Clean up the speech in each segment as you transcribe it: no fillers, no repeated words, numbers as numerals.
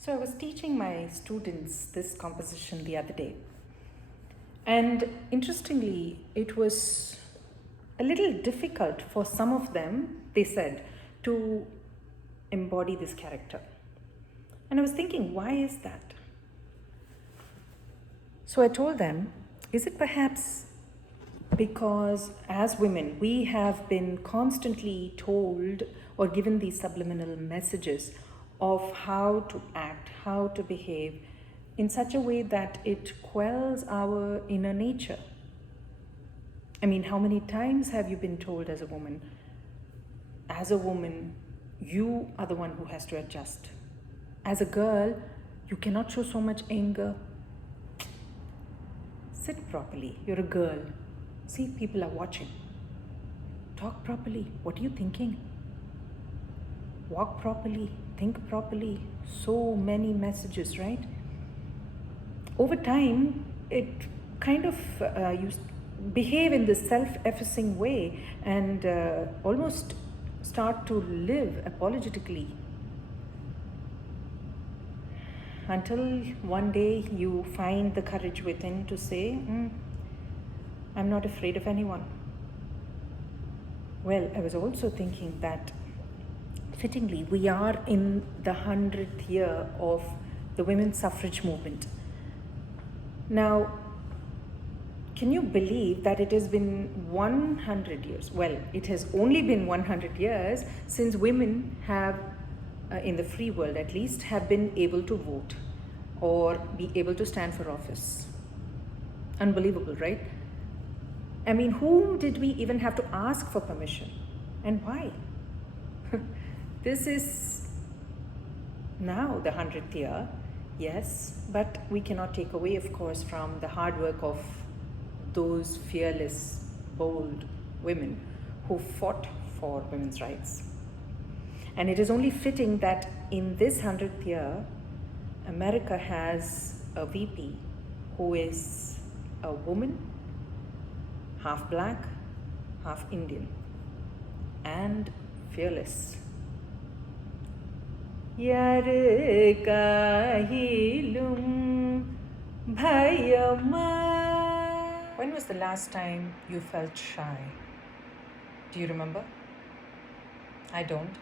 So I was teaching my students this composition the other day. And interestingly, it was a little difficult for some of them, they said, to embody this character. And I was thinking, why is that? So I told them, is it perhaps because as women, we have been constantly told or given these subliminal messages of how to act, how to behave in such a way that it quells our inner nature? I mean, how many times have you been told as a woman, you are the one who has to adjust. As a girl, you cannot show so much anger. Sit properly, you're a girl. See, people are watching. Talk properly, what are you thinking? Walk properly, think properly. So many messages, right? Over time, it kind of you behave in this self-effacing way and almost start to live apologetically. Until one day you find the courage within to say, I'm not afraid of anyone. Well, I was also thinking that fittingly, we are in the 100th year of the women's suffrage movement. Now, can you believe that it has been 100 years? Well, it has only been 100 years since women have, in the free world at least, have been able to vote or be able to stand for office. Unbelievable, right? I mean, whom did we even have to ask for permission? And why? This is now the 100th year, yes, but we cannot take away, of course, from the hard work of those fearless, bold women who fought for women's rights. And it is only fitting that in this 100th year, America has a VP who is a woman, half black, half Indian, and fearless. Yar kahilum bhayama. When was the last time you felt shy? Do you remember? I don't.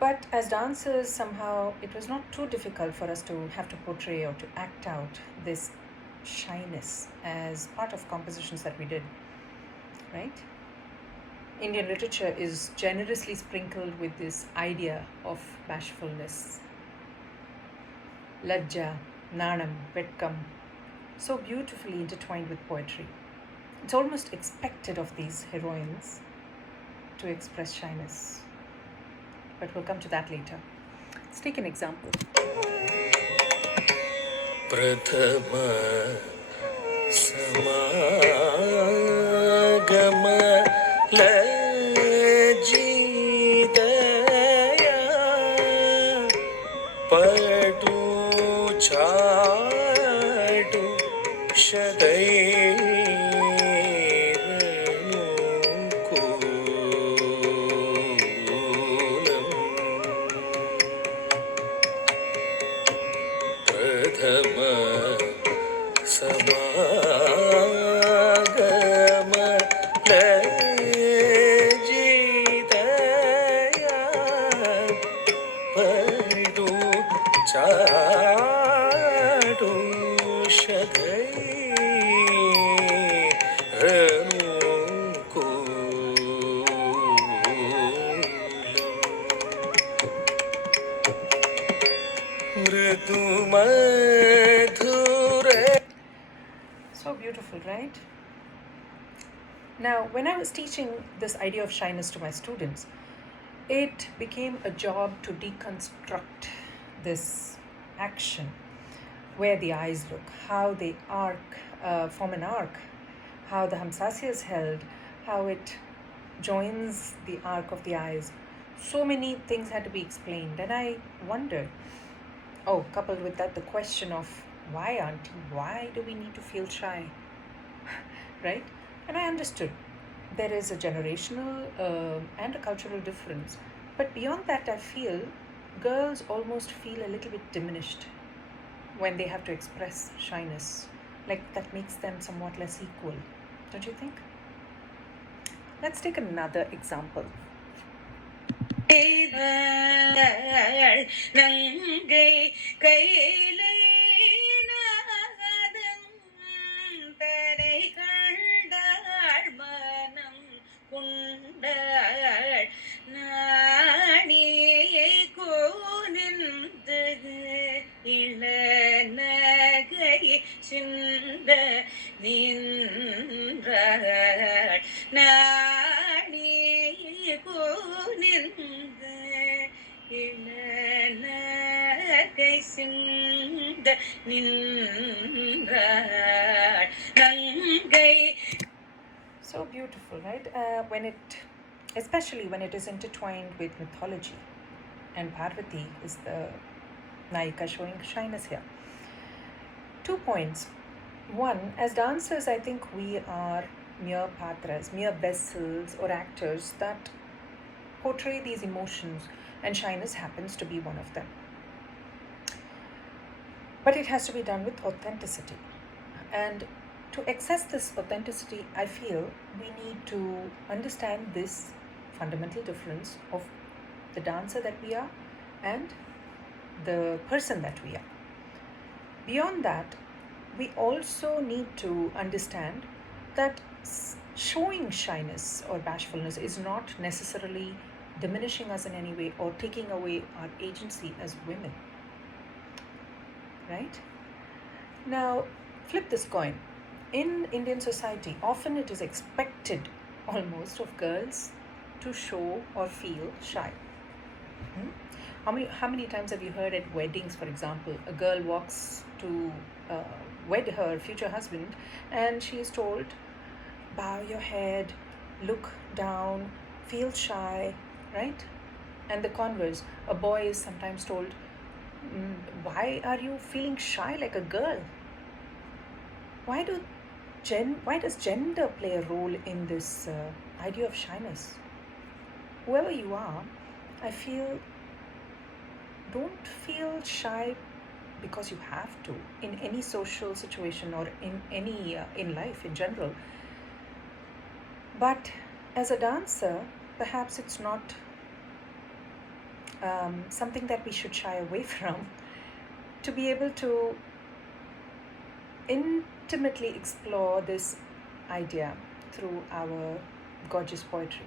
But as dancers, somehow it was not too difficult for us to have to portray or to act out this shyness as part of compositions that we did, right? Indian literature is generously sprinkled with this idea of bashfulness. Lajja, Nanam, Vetkam, so beautifully intertwined with poetry. It's almost expected of these heroines to express shyness. But we'll come to that later. Let's take an example. Prathama Samagama Lajidaya Padu Chadu Shadainukulam Prathama Samagama Lajidaya Padu Chadu Shadainukulam So beautiful, right? Now, when I was teaching this idea of shyness to my students, it became a job to deconstruct this action, where the eyes look, how they form an arc, how the hamsasya is held, how it joins the arc of the eyes. So many things had to be explained, and I wondered, coupled with that, the question of why, auntie, why do we need to feel shy? Right? And I understood there is a generational and a cultural difference. But beyond that, I feel girls almost feel a little bit diminished when they have to express shyness. Like that makes them somewhat less equal. Don't you think? Let's take another example. நங்கை கைலை நாதம் தரை கண்டாள் மனம் கொண்டாள் நாணியை கோனிந்து இளநகை சிந்த நின்றாள் நாணியை கோனிந்த இளநகை சிந்த நின்றாள் நங்கை. So beautiful, right? Especially when it is intertwined with mythology, and Parvati is the Naika showing shyness here. 2 points. One, as dancers, I think we are mere patras, mere vessels or actors that portray these emotions, and shyness happens to be one of them. But it has to be done with authenticity. And to access this authenticity, I feel we need to understand this fundamental difference of the dancer that we are and the person that we are. Beyond that, we also need to understand that showing shyness or bashfulness is not necessarily diminishing us in any way or taking away our agency as women. Right? Now, flip this coin. In Indian society, often it is expected almost of girls to show or feel shy. How many times have you heard at weddings, for example, a girl walks to wed her future husband and she is told, bow your head, look down, feel shy, right? And the converse, a boy is sometimes told, why are you feeling shy like a girl? Why does gender play a role in this idea of shyness? Whoever you are, I feel, don't feel shy because you have to in any social situation or in any in life in general. But as a dancer, perhaps it's not something that we should shy away from, to be able to intimately explore this idea through our gorgeous poetry.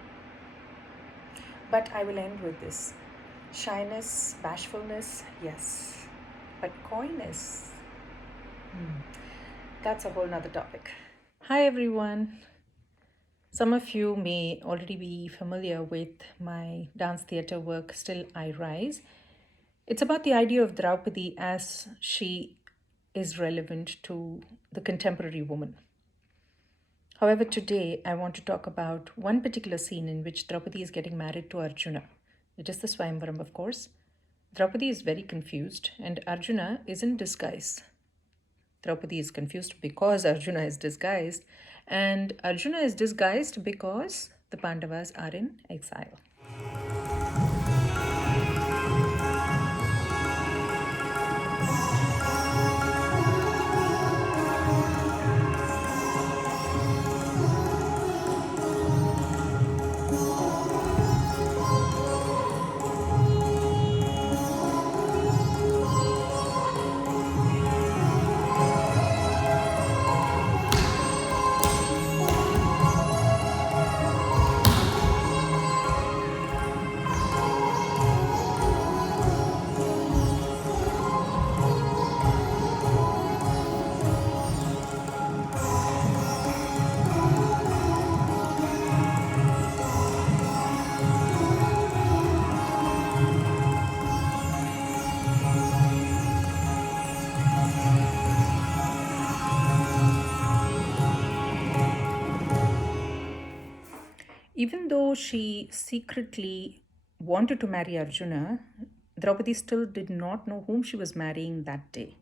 But I will end with this. Shyness, bashfulness, yes. But coyness, that's a whole nother topic. Hi everyone. Some of you may already be familiar with my dance theatre work, Still I Rise. It's about the idea of Draupadi as she is relevant to the contemporary woman. However, today I want to talk about one particular scene in which Draupadi is getting married to Arjuna. It is the Swayamvaram, of course. Draupadi is very confused, and Arjuna is in disguise. Draupadi is confused because Arjuna is disguised, and Arjuna is disguised because the Pandavas are in exile. Even though she secretly wanted to marry Arjuna, Draupadi still did not know whom she was marrying that day.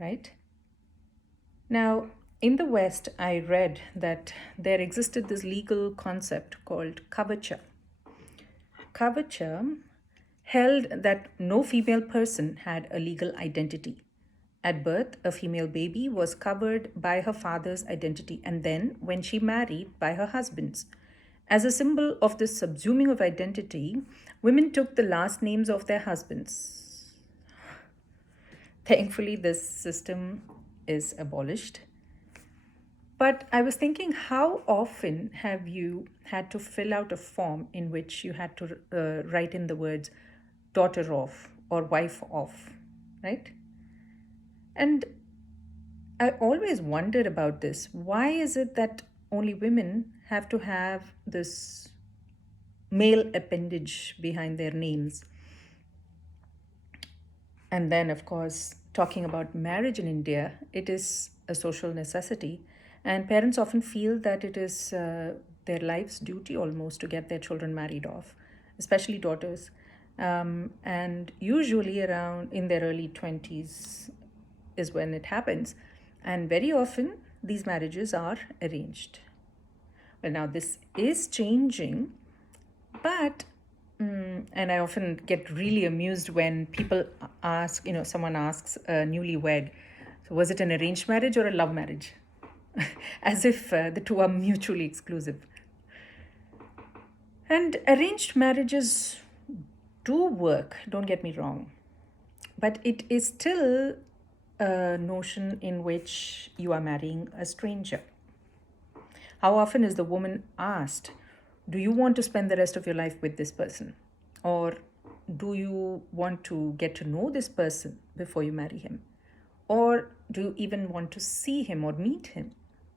Right? Now, in the West, I read that there existed this legal concept called kavacha. Kavacha held that no female person had a legal identity. At birth, a female baby was covered by her father's identity, and then, when she married, by her husband's. As a symbol of this subsuming of identity, women took the last names of their husbands. Thankfully, this system is abolished. But I was thinking, how often have you had to fill out a form in which you had to write in the words daughter of or wife of, right? And I always wondered about this. Why is it that only women have to have this male appendage behind their names? And then, of course, talking about marriage in India, it is a social necessity. And parents often feel that it is their life's duty almost to get their children married off, especially daughters. And usually around in their early 20s is when it happens. And very often, these marriages are arranged. Well, now this is changing, but and I often get really amused when people ask, someone asks a newlywed, so was it an arranged marriage or a love marriage? As if the two are mutually exclusive. And arranged marriages do work, don't get me wrong, but it is still a notion in which you are marrying a stranger. How often is the woman asked, do you want to spend the rest of your life with this person? Or do you want to get to know this person before you marry him? Or do you even want to see him or meet him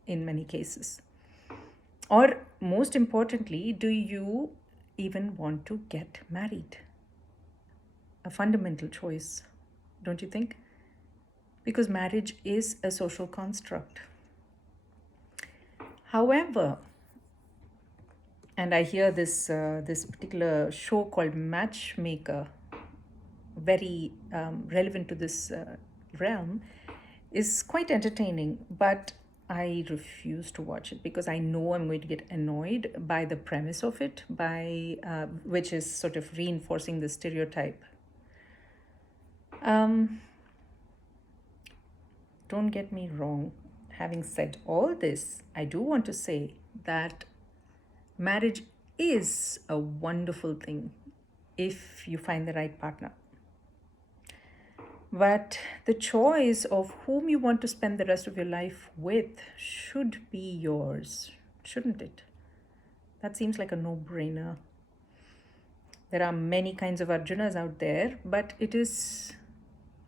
in many cases? Or most importantly, do you even want to get married? A fundamental choice, don't you think? Because marriage is a social construct. However, and I hear this particular show called Matchmaker, very relevant to this realm, is quite entertaining, but I refuse to watch it because I know I'm going to get annoyed by the premise of it, by which is sort of reinforcing the stereotype. Don't get me wrong. Having said all this, I do want to say that marriage is a wonderful thing if you find the right partner. But the choice of whom you want to spend the rest of your life with should be yours, shouldn't it? That seems like a no-brainer. There are many kinds of Arjunas out there, but it is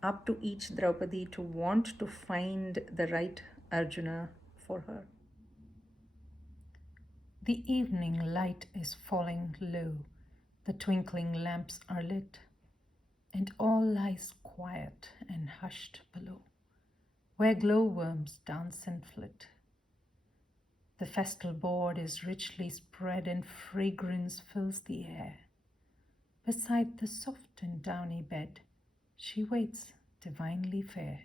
up to each Draupadi to want to find the right Arjuna for her. The evening light is falling low, the twinkling lamps are lit, and all lies quiet and hushed below, where glowworms dance and flit. The festal board is richly spread and fragrance fills the air. Beside the soft and downy bed, she waits divinely fair.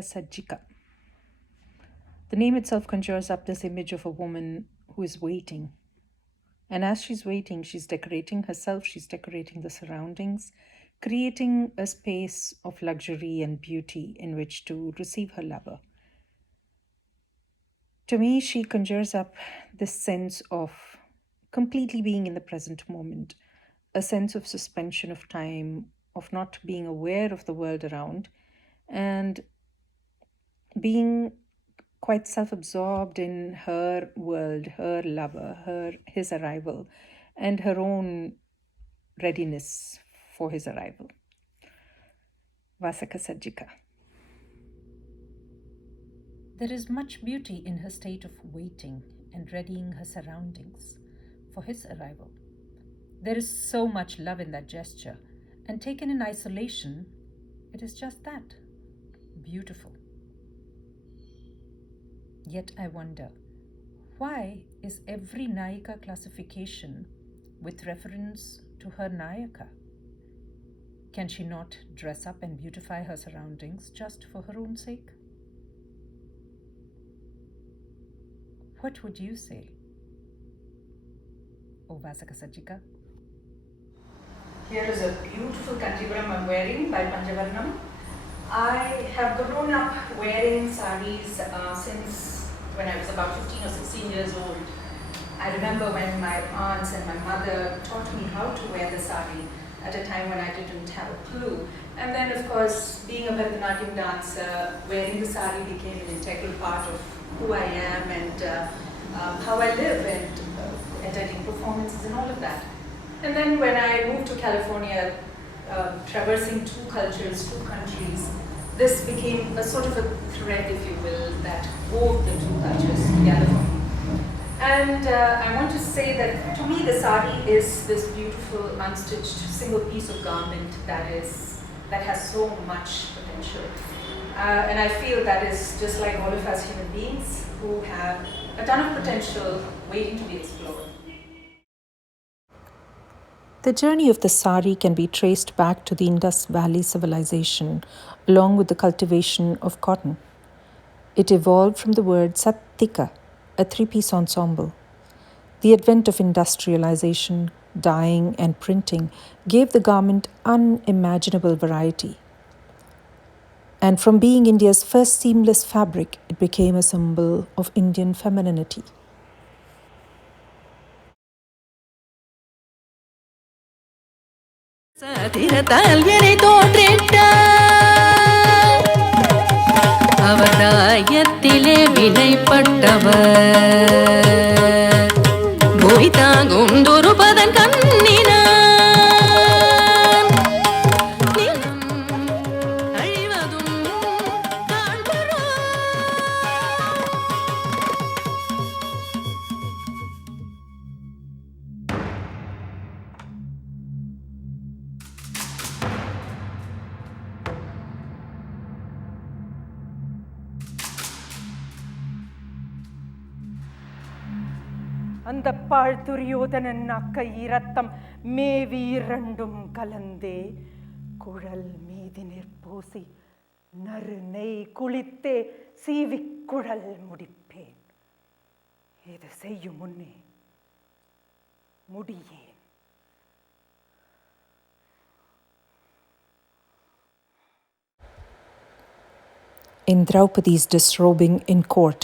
Sajjika. The name itself conjures up this image of a woman who is waiting. And as she's waiting, she's decorating herself, she's decorating the surroundings, creating a space of luxury and beauty in which to receive her lover. To me, she conjures up this sense of completely being in the present moment, a sense of suspension of time, of not being aware of the world around, and being quite self-absorbed in her world, her lover, his arrival, and her own readiness for his arrival. Vasaka Sajjika. There is much beauty in her state of waiting and readying her surroundings for his arrival. There is so much love in that gesture, and taken in isolation, it is just that, beautiful. Yet I wonder, why is every Nayika classification with reference to her Nayaka? Can she not dress up and beautify her surroundings just for her own sake? What would you say, O Vasaka Sajjika? Here is a beautiful Kanjivaram I'm wearing by Panjavarnam. I have grown up wearing saris since when I was about 15 or 16 years old. I remember when my aunts and my mother taught me how to wear the sari at a time when I didn't have a clue. And then, of course, being a Bharatanatyam dancer, wearing the sari became an integral part of who I am and how I live and attending performances and all of that. And then when I moved to California traversing two cultures, two countries, this became a sort of a thread, if you will, that wove the two cultures together for me. And I want to say that to me the sari is this beautiful unstitched single piece of garment that has so much potential. And I feel that is just like all of us human beings who have a ton of potential waiting to be explored. The journey of the sari can be traced back to the Indus Valley civilization, along with the cultivation of cotton. It evolved from the word sattika, a three-piece ensemble. The advent of industrialization, dyeing, and printing gave the garment unimaginable variety. And from being India's first seamless fabric, it became a symbol of Indian femininity. அவதாயத்திலே வினைப்பட்டவர் போய் தாங்கும் துருபதன் கண்ணினான் அழிவதும் காண்பரோ. அந்த பாழ் துரியோதனன் அக்கை இரத்தம் மேவி இரண்டும் கலந்தே குழல் மீதி நிற்பூசி நறு நெய் குளித்தே சீவிக் குழல் முடிப்பேன். இது செய்யும் முன்னே முடியேன். In Draupadi's disrobing in court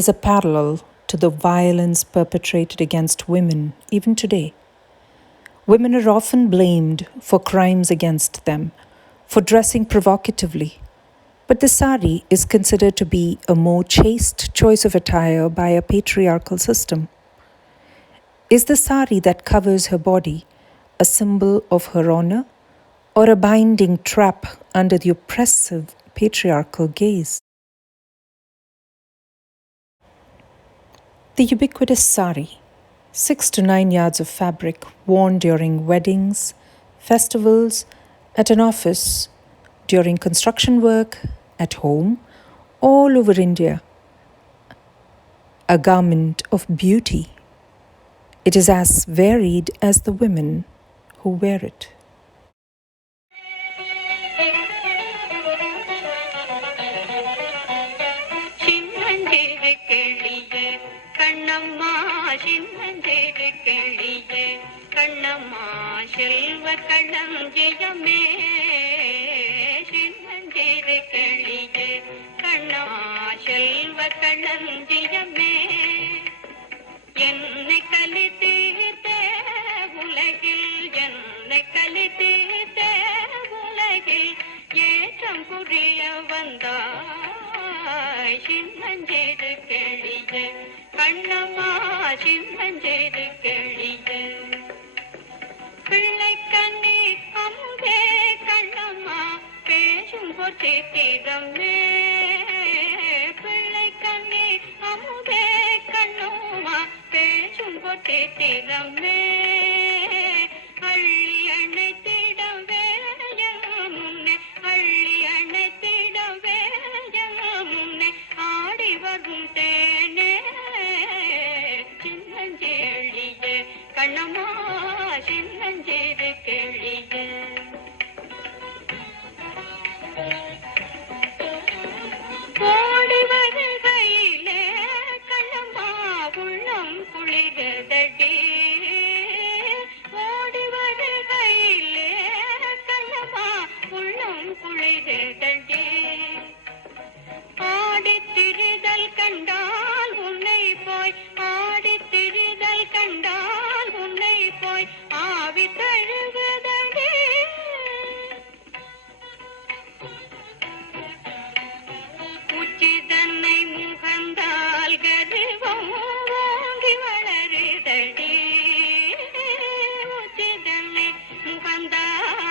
is a parallel to the violence perpetrated against women even today. Women are often blamed for crimes against them, for dressing provocatively, but the sari is considered to be a more chaste choice of attire by a patriarchal system. Is the sari that covers her body a symbol of her honor or a binding trap under the oppressive patriarchal gaze? The ubiquitous sari, 6 to 9 yards of fabric worn during weddings, festivals, at an office, during construction work, at home, all over India. A garment of beauty. It is as varied as the women who wear it.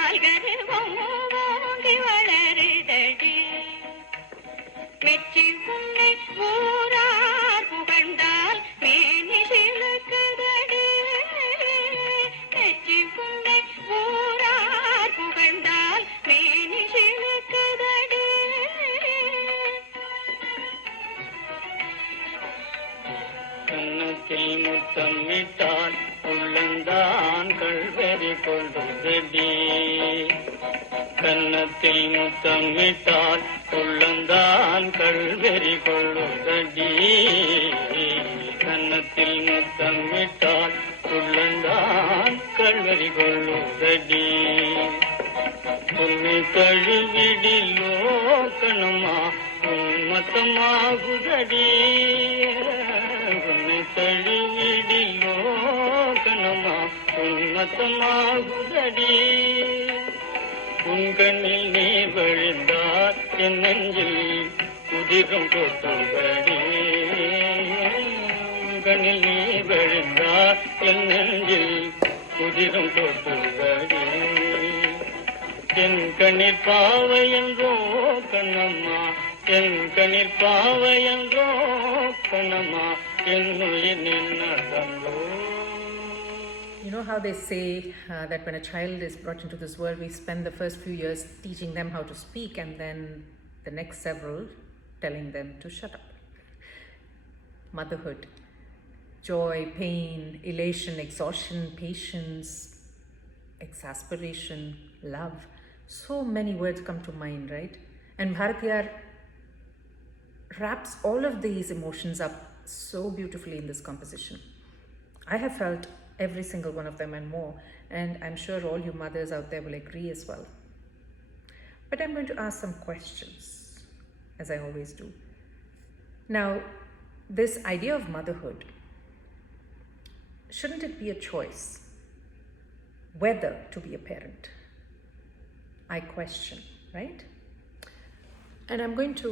Algarve முத்தமிட்டால் உள்ளந்தான் கல்வெறி கொள்ளுதடி கன்னத்தில் முத்தமிட்டால் உள்ளந்தான் கல்வெறி கொள்ளுதடி உன்னை தழுவிடிலோ கணமா உன்மத்தமாகுதடி உன்னை தழுவிடிலோ கணமா உன்மத்தமாகுதடி உன் கண்ணில் நீ வழிந்தார் என் நெஞ்சில் உதிரம் கொட்டும்படி உன் கண்ணில் நீ வழிந்தார் என் நெஞ்சில் உதிரம் கொட்டும்படி என் கண்ணில் பாவை என்றோ கண்ணம்மா என் கண்ணில் பாவை என்றோ கண்ணம்மா என் உயிர் நின்ன தந்தோ. You know how they say that when a child is brought into this world, we spend the first few years teaching them how to speak and then the next several telling them to shut up. Motherhood. Joy, pain, elation, exhaustion, patience, exasperation, love. So many words come to mind, right? And Bharatiya wraps all of these emotions up so beautifully in this composition. I have felt every single one of them and more, and I'm sure all you mothers out there will agree as well. But I'm going to ask some questions, as I always do. Now, this idea of motherhood, shouldn't it be a choice whether to be a parent? I question, right? And I'm going to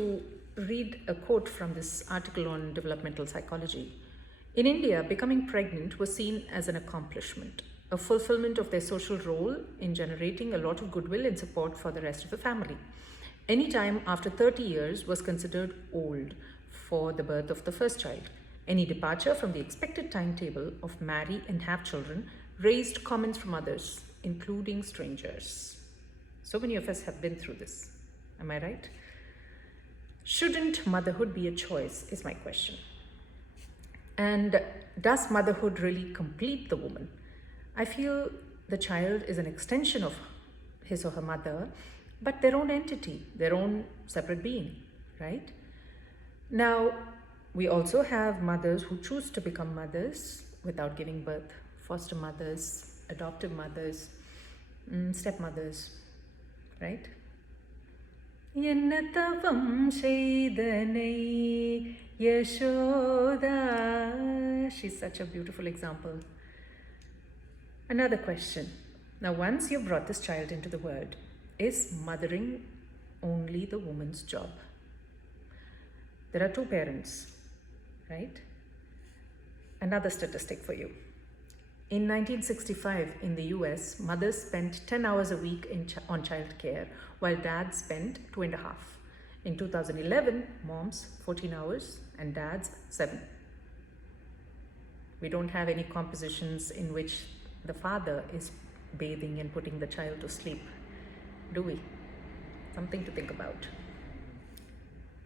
read a quote from this article on developmental psychology. In India, becoming pregnant was seen as an accomplishment, a fulfillment of their social role in generating a lot of goodwill and support for the rest of the family. Any time after 30 years was considered old for the birth of the first child. Any departure from the expected timetable of marry and have children raised comments from others, including strangers. So many of us have been through this. Am I right? Shouldn't motherhood be a choice, is my question. And does motherhood really complete the woman? I feel the child is an extension of his or her mother, but their own entity, their own separate being, right? Now, we also have mothers who choose to become mothers without giving birth, foster mothers, adoptive mothers, stepmothers, right? என்னதவம் செய்தனை Yashoda. She's such a beautiful example. Another question. Now, once you've brought this child into the world, is mothering only the woman's job? There are two parents, right? Another statistic for you. In 1965, in the US, mothers spent 10 hours a week on child care, while dads spent 2.5. In 2011, moms 14 hours and dads 7. We don't have any compositions in which the father is bathing and putting the child to sleep, do we? Something to think about.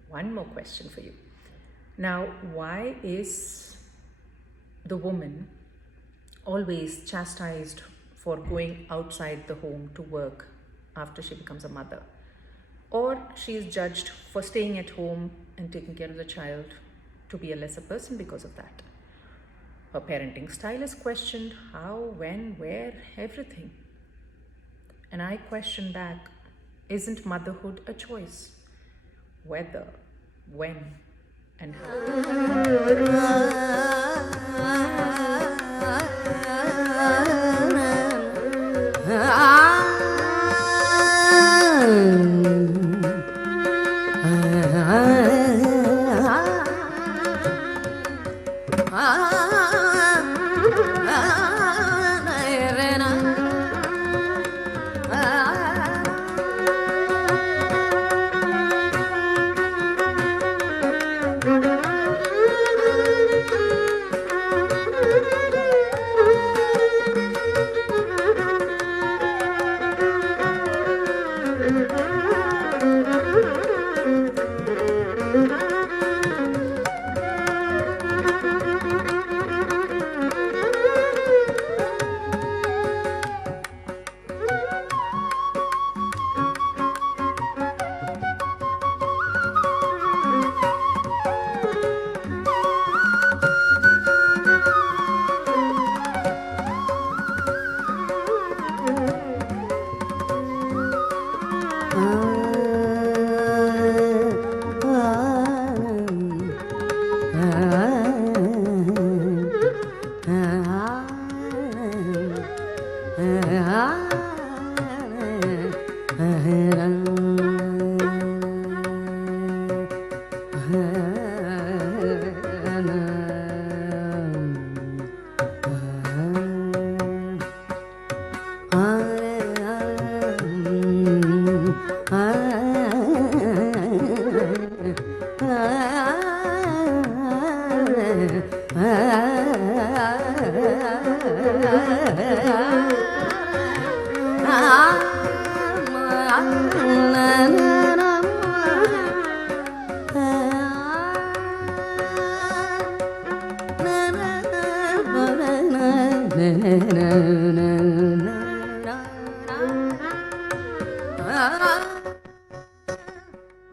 One more question for you. Now, why is the woman always chastised for going outside the home to work after she becomes a mother? Or she is judged for staying at home and taking care of the child to be a lesser person because of that. Her parenting style is questioned, how, when, where, everything. And I question back, isn't motherhood a choice? Whether, when, and how.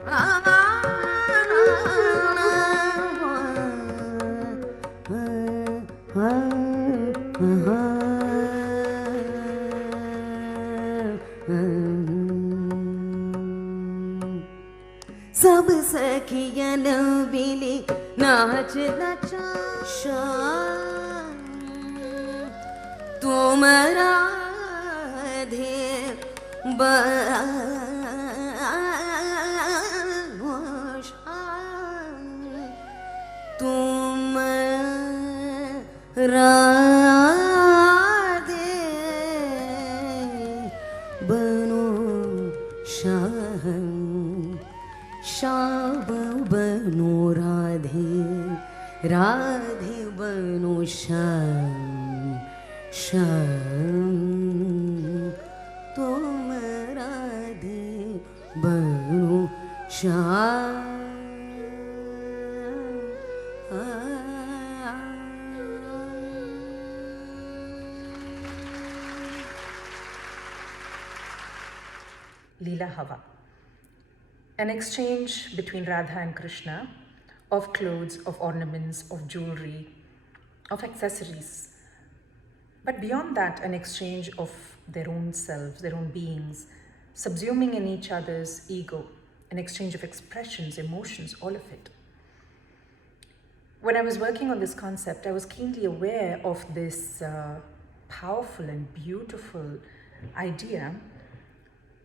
सब सखियन बिली नाच नचा तुम राधे तुम राधे बनो शाह शाब बनो राधे राधे बनो श्याम तुम राधे बनो Shyam Leela Hava. An exchange between Radha and Krishna of clothes, of ornaments, of jewelry, of accessories. But beyond that, an exchange of their own selves, their own beings, subsuming in each other's ego, an exchange of expressions, emotions, all of it. When I was working on this concept, I was keenly aware of this powerful and beautiful idea,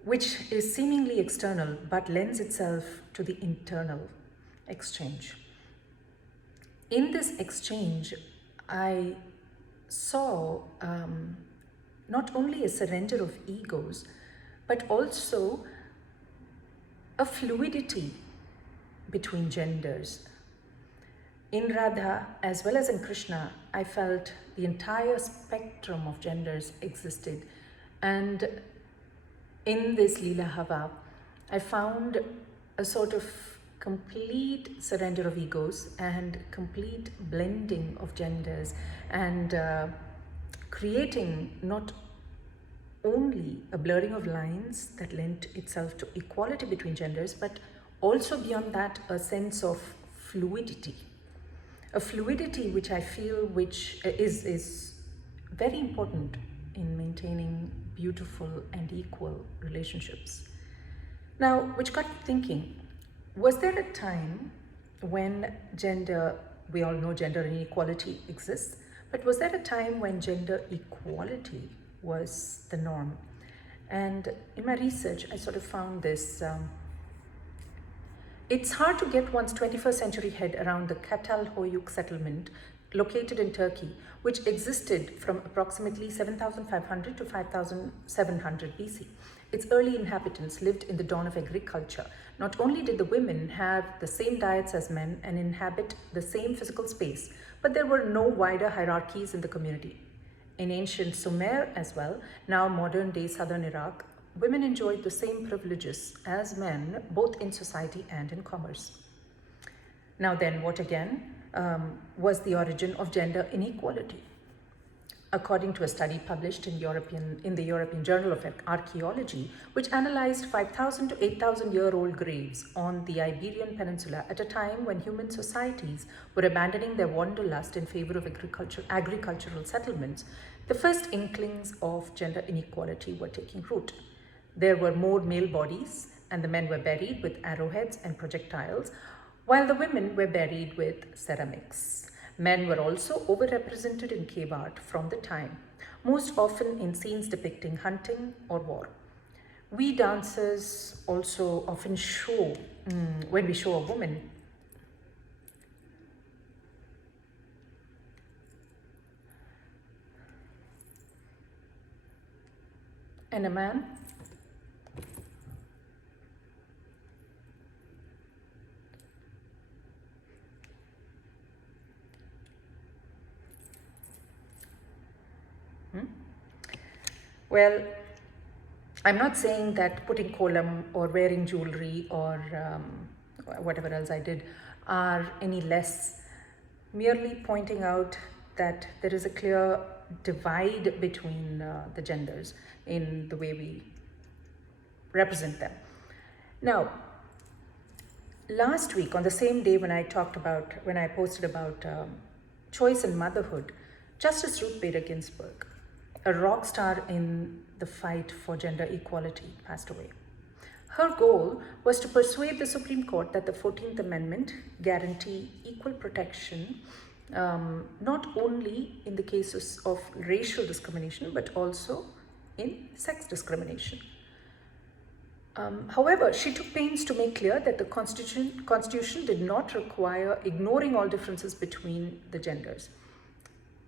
which is seemingly external but lends itself to the internal exchange. In this exchange, I saw not only a surrender of egos, but also a fluidity between genders. In Radha as well as in Krishna, I felt the entire spectrum of genders existed, and in this Leela Hava, I found a sort of complete surrender of egos and complete blending of genders, and creating not only a blurring of lines that lent itself to equality between genders, but also beyond that a sense of fluidity. A fluidity which I feel is very important in maintaining beautiful and equal relationships. Now, which got me thinking, was there a time when we all know gender inequality exists, but was there a time when gender equality was the norm? And in my research, I sort of found this. It's hard to get one's 21st century head around the Catalhoyuk settlement located in Turkey, which existed from approximately 7,500 to 5,700 BC. Its early inhabitants lived in the dawn of agriculture. Not only did the women have the same diets as men and inhabit the same physical space, but there were no wider hierarchies in the community. In ancient Sumer as well, now modern-day southern Iraq, women enjoyed the same privileges as men, both in society and in commerce. Now then, what again was the origin of gender inequality? According to a study published in the European Journal of Archaeology, which analyzed 5,000 to 8,000-year-old graves on the Iberian Peninsula at a time when human societies were abandoning their wanderlust in favor of agricultural settlements, the first inklings of gender inequality were taking root. There were more male bodies, and the men were buried with arrowheads and projectiles, while the women were buried with ceramics. Men were also overrepresented in cave art from the time, most often in scenes depicting hunting or war. We dancers also often show, when we show a woman, and a man, well, I'm not saying that putting kolam or wearing jewelry or whatever else I did are any less, merely pointing out that there is a clear divide between the genders in the way we represent them. Now, last week, on the same day when I posted about choice and motherhood, Justice Ruth Bader Ginsburg, a rock star in the fight for gender equality, passed away. Her goal was to persuade the Supreme Court that the 14th Amendment guarantee equal protection, not only in the cases of racial discrimination, but also in sex discrimination. However, she took pains to make clear that the Constitution did not require ignoring all differences between the genders,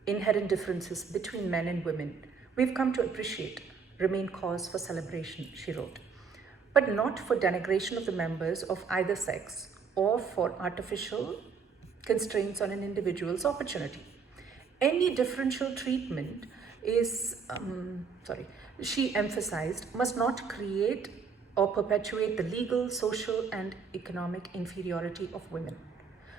inherent differences between men and women. We've come to appreciate, remain cause for celebration, she wrote, but not for denigration of the members of either sex or for artificial constraints on an individual's opportunity. Any differential treatment she emphasized, must not create or perpetuate the legal, social, and economic inferiority of women.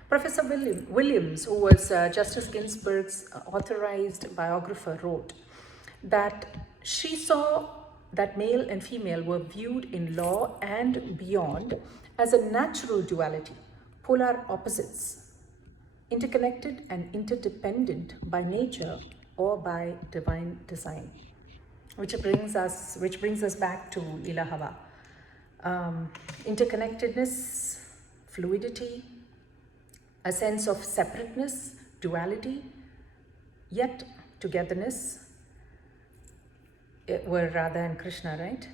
Professor Williams, who was Justice Ginsburg's authorized biographer, wrote that she saw that male and female were viewed in law and beyond as a natural duality, polar opposites, interconnected and interdependent by nature or by divine design. Which brings us back to Lila Hava. Interconnectedness, fluidity, a sense of separateness, duality, yet togetherness. Were Radha and Krishna, right?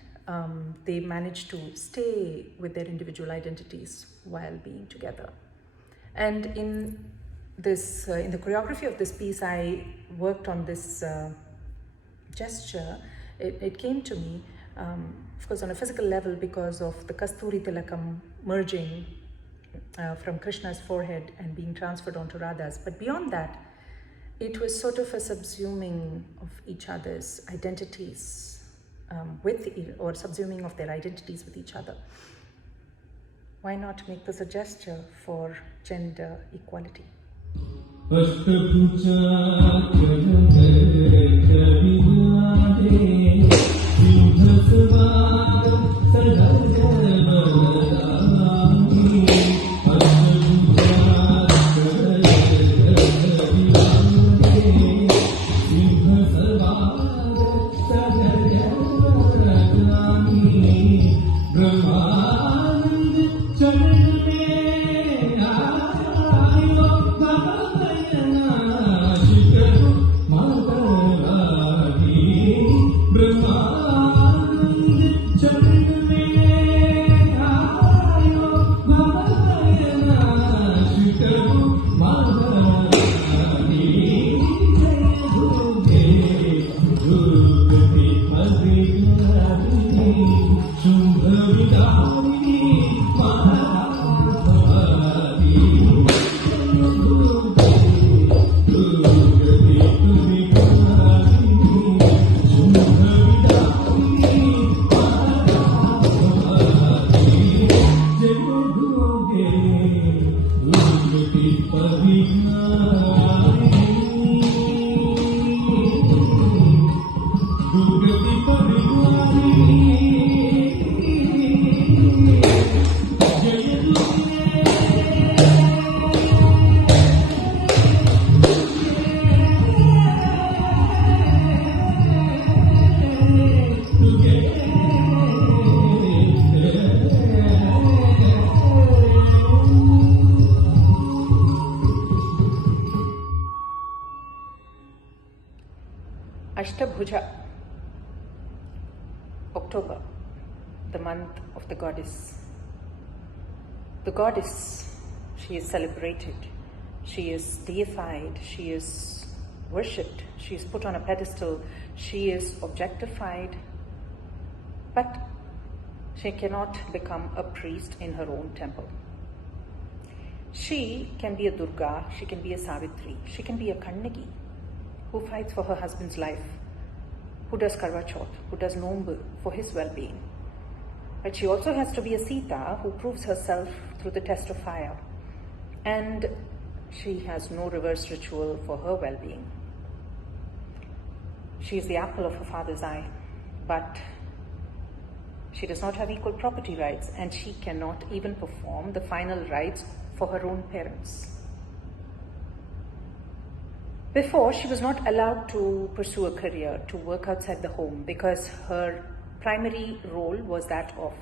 They managed to stay with their individual identities while being together. And in the choreography of this piece, I worked on this gesture. It came to me, of course, on a physical level because of the Kasturi Tilakam merging from Krishna's forehead and being transferred onto Radha's. But beyond that, it was sort of a subsuming of each other's identities or subsuming of their identities with each other. Why not make this a gesture for gender equality? Ashtabhuja, October, the month of the goddess. The goddess, she is celebrated, she is deified, she is worshipped, she is put on a pedestal, she is objectified, but she cannot become a priest in her own temple. She can be a Durga, she can be a Savitri, she can be a Kannagi, who fights for her husband's life, who does Karwa Chauth, who does Nombu for his well-being. But she also has to be a Sita who proves herself through the test of fire. And she has no reverse ritual for her well-being. She is the apple of her father's eye, but She does not have equal property rights, and she cannot even perform the final rites for her own parents. Before, she was not allowed to pursue a career, to work outside the home, because her primary role was that of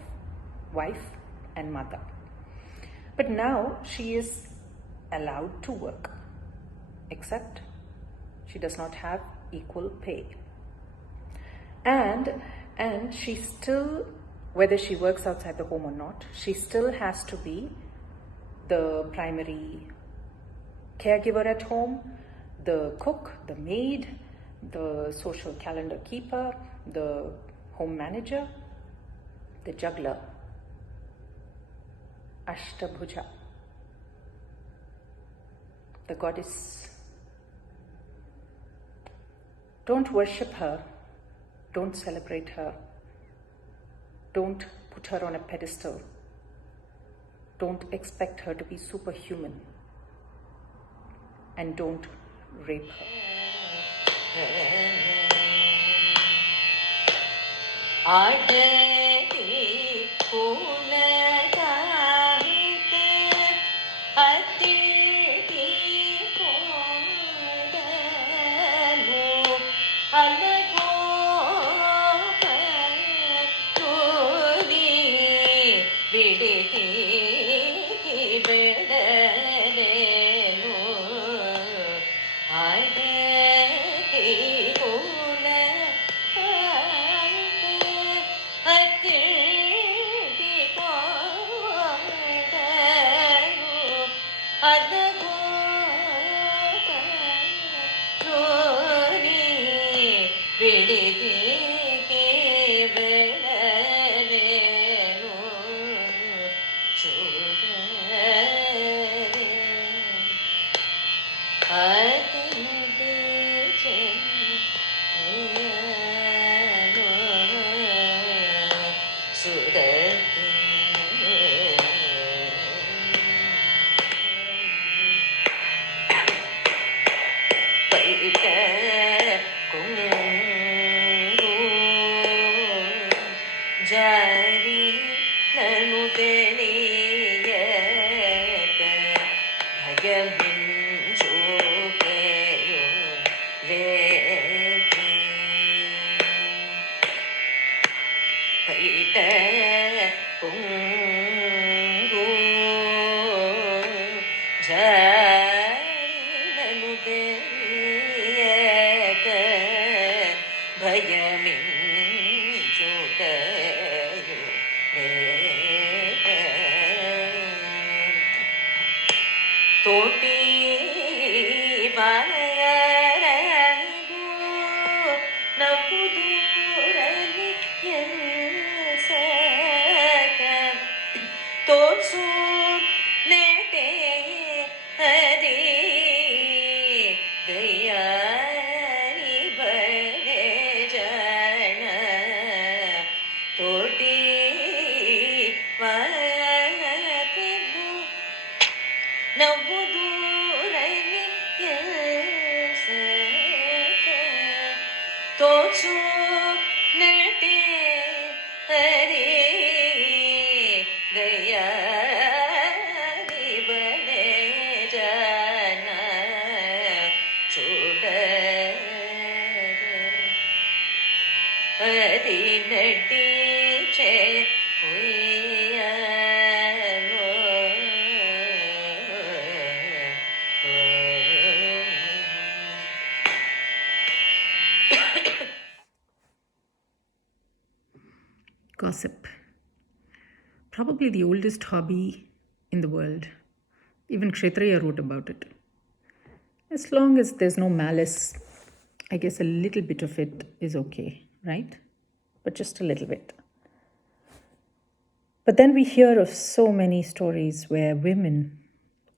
wife and mother. But now she is allowed to work, except she does not have equal pay. And she still, whether she works outside the home or not, she still has to be the primary caregiver at home, the cook, the maid, the social calendar keeper, the home manager, the juggler, Ashtabhuja, the goddess. Don't worship her, don't celebrate her, don't put her on a pedestal, don't expect her to be superhuman, and don't rape her. Gossip. Probably the oldest hobby in the world. Even Kshetriya wrote about it. As long as there's no malice, I guess a little bit of it is okay, right? But just a little bit. But then we hear of so many stories where women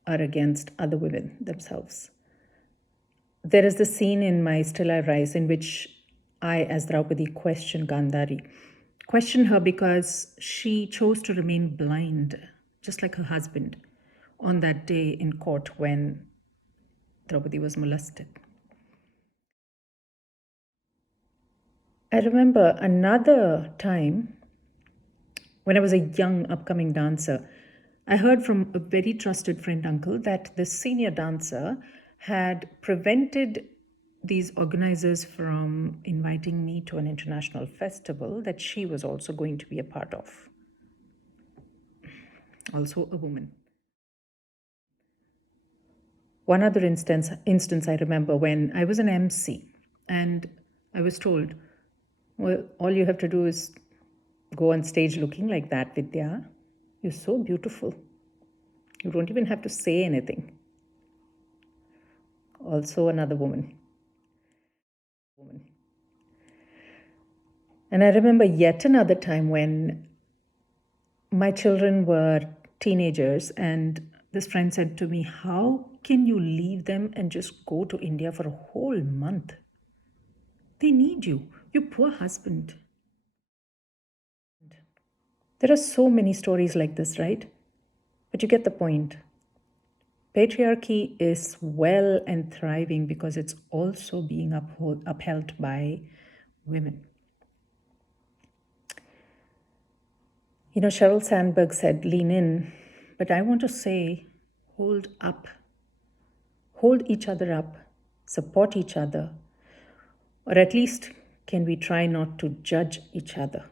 are against other women themselves. There is the scene in my Still I Rise in which I, as Draupadi, question Gandhari. Question her because she chose to remain blind, just like her husband, on that day in court when Draupadi was molested. I remember another time when I was a young upcoming dancer, I heard from a very trusted friend uncle that the senior dancer had prevented these organizers from inviting me to an international festival that she was also going to be a part of. Also a woman. One other instance I remember when I was an MC and I was told, well, all you have to do is go on stage looking like that, Vidya. You're so beautiful. You don't even have to say anything. Also another woman. And I remember yet another time when my children were teenagers and this friend said to me, how can you leave them and just go to India for a whole month? They need you, your poor husband. There are so many stories like this, right? But you get the point. Patriarchy is well and thriving because it's also being upheld by women. You know, Sheryl Sandberg said, lean in, but I want to say, hold up. Hold each other up, support each other, or at least can we try not to judge each other?